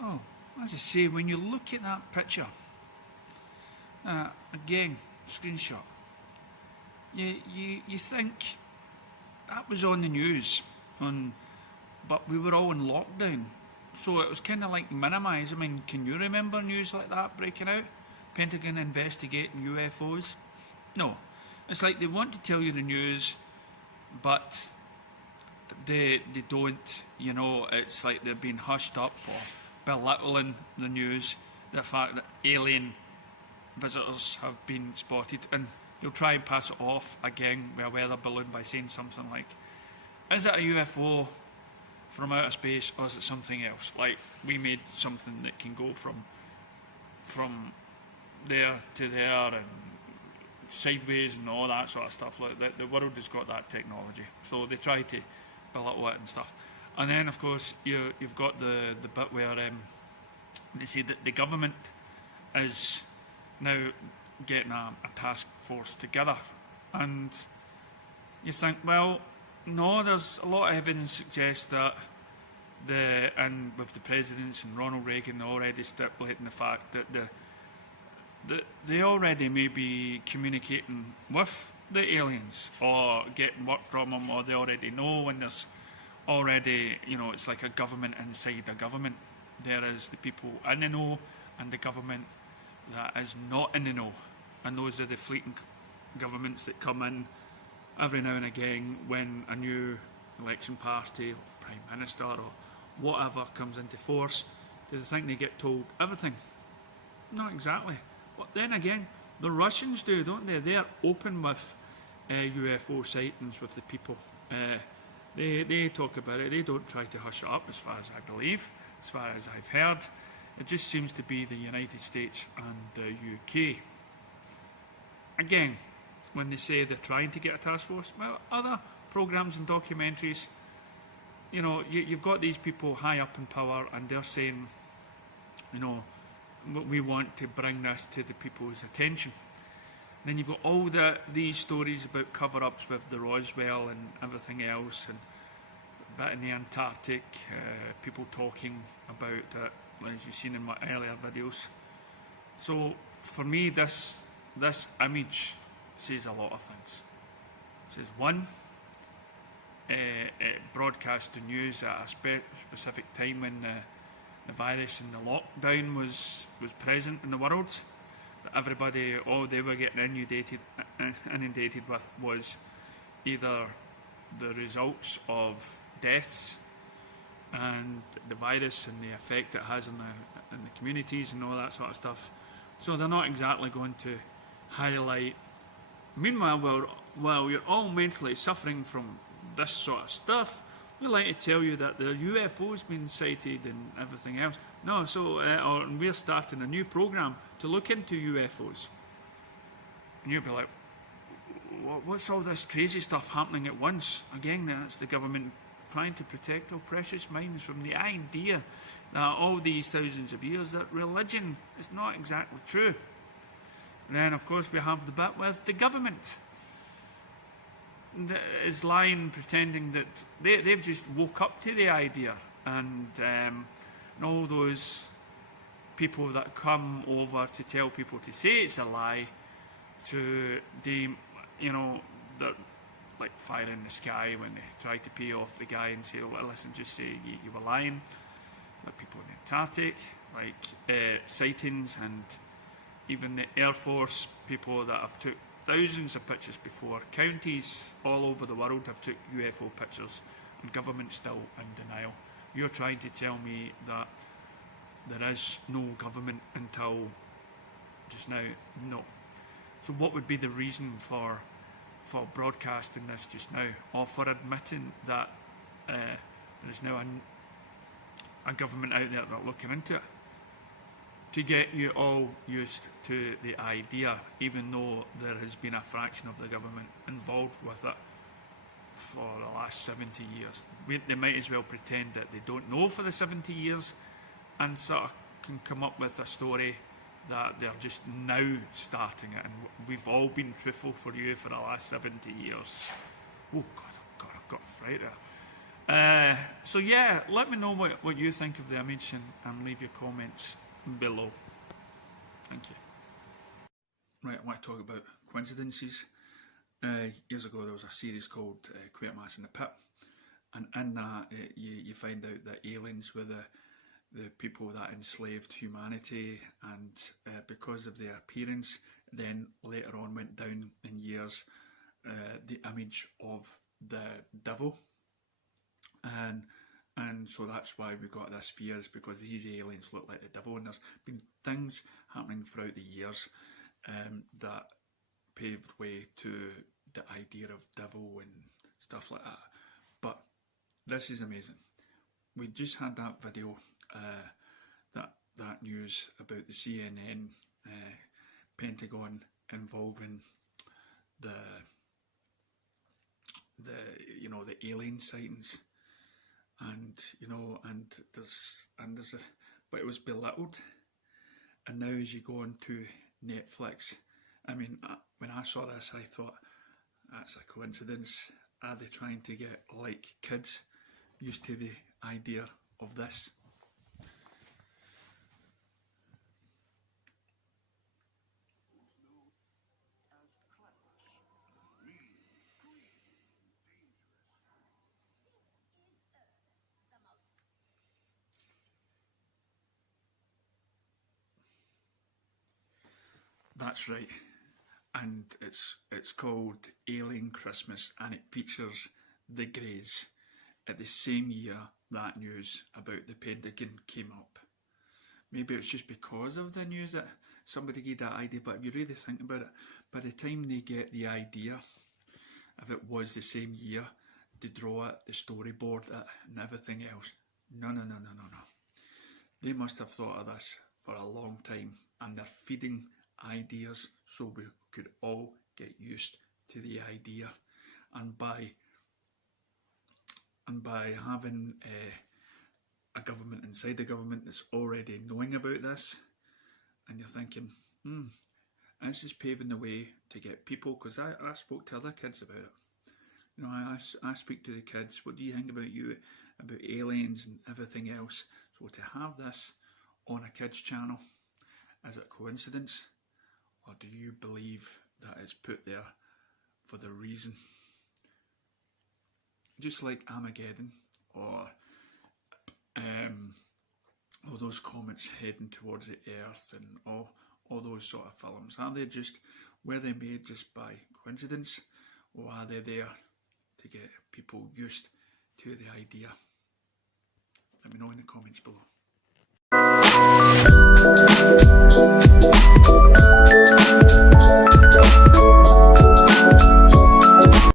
Oh, as I say, when you look at that picture, again, screenshot, you think that was on the news, but we were all in lockdown. So it was kind of like minimised. I mean, can you remember news like that breaking out? Pentagon investigating UFOs? No. It's like they want to tell you the news, but they don't, it's like they're being hushed up or belittling the news, the fact that alien visitors have been spotted, and they'll try and pass it off again with a weather balloon by saying something like, is it a UFO from outer space or is it something else? Like, we made something that can go from there to there and sideways and all that sort of stuff. Like, the world has got that technology, so they try to belittle it and stuff. And then, of course, you've got the bit where they say that the government is now getting a task force together, and you think, well, no, there's a lot of evidence suggests that and with the presidents and Ronald Reagan already stipulating the fact that they already may be communicating with the aliens or getting work from them, or they already know when there's already, it's like a government inside a government. There is the people in the know and the government that is not in the know. And those are the fleeting governments that come in every now and again when a new election party or prime minister or whatever comes into force. Do they think they get told everything? Not exactly. But then again, the Russians do, don't they? They're open with UFO sightings with the people. They talk about it. They don't try to hush it up, as far as I believe, as far as I've heard. It just seems to be the United States and the UK. Again, when they say they're trying to get a task force, well, other programmes and documentaries, you've got these people high up in power and they're saying, we want to bring this to the people's attention. And then you've got all these stories about cover-ups with the Roswell and everything else, and a bit in the Antarctic, people talking about it, as you've seen in my earlier videos. So for me, this image says a lot of things. It says, one, it broadcast the news at a specific time when the virus and the lockdown was present in the world. That everybody, all they were getting inundated with was either the results of deaths and the virus and the effect it has in the communities and all that sort of stuff. So they're not exactly going to highlight. Meanwhile, while you're all mentally suffering from this sort of stuff, we like to tell you that the UFO's been sighted and everything else. No, so we're starting a new program to look into UFOs. And you'll be like, what's all this crazy stuff happening at once? Again, that's the government trying to protect our precious minds from the idea that all these thousands of years that religion is not exactly true. And then, of course, we have the bit with the government that is lying, pretending that they've just woke up to the idea, and all those people that come over to tell people to say it's a lie, they're like fire in the sky when they try to pay off the guy and say, well, listen, just say you were lying. Like people in the Antarctic, like sightings, and even the Air Force, people that have took thousands of pictures before. Counties all over the world have took UFO pictures, and government still in denial. You're trying to tell me that there is no government until just now? No. So what would be the reason for broadcasting this just now, or for admitting that there is now a government out there that are looking into it? To get you all used to the idea, even though there has been a fraction of the government involved with it for the last 70 years. They might as well pretend that they don't know for the 70 years and sort of can come up with a story that they're just now starting it, and we've all been truthful for you for the last 70 years. Oh God, I've got a fright there. So yeah, let me know what you think of the image, and leave your comments below. Thank you. Right, I want to talk about coincidences. Years ago there was a series called Quatermass in the Pit, and in that you find out that aliens were the people that enslaved humanity, and because of their appearance, then later on went down in years the image of the devil, and so that's why we got this fear, is because these aliens look like the devil, and there's been things happening throughout the years that paved way to the idea of devil and stuff like that. But this is amazing. We just had that video, that news about the CNN, Pentagon involving the alien sightings, and there's a, but it was belittled. And now as you go onto Netflix, I mean, when I saw this, I thought, that's a coincidence. Are they trying to get like kids used to the idea of this? That's right, and it's called Alien Christmas, and it features the Greys at the same year that news about the Pentagon came up. Maybe it's just because of the news that somebody gave that idea, but if you really think about it, by the time they get the idea, if it was the same year, to draw it, the storyboard it, and everything else, no. They must have thought of this for a long time, and they're feeding ideas so we could all get used to the idea. And by having a government inside the government that's already knowing about this, and you're thinking, this is paving the way to get people, because I spoke to other kids about it. I speak to the kids, what do you think about aliens and everything else? So to have this on a kids channel, is it coincidence? Or do you believe that it's put there for the reason? Just like Armageddon, or all those comets heading towards the Earth, and all those sort of films. Were they made just by coincidence, or are they there to get people used to the idea? Let me know in the comments below.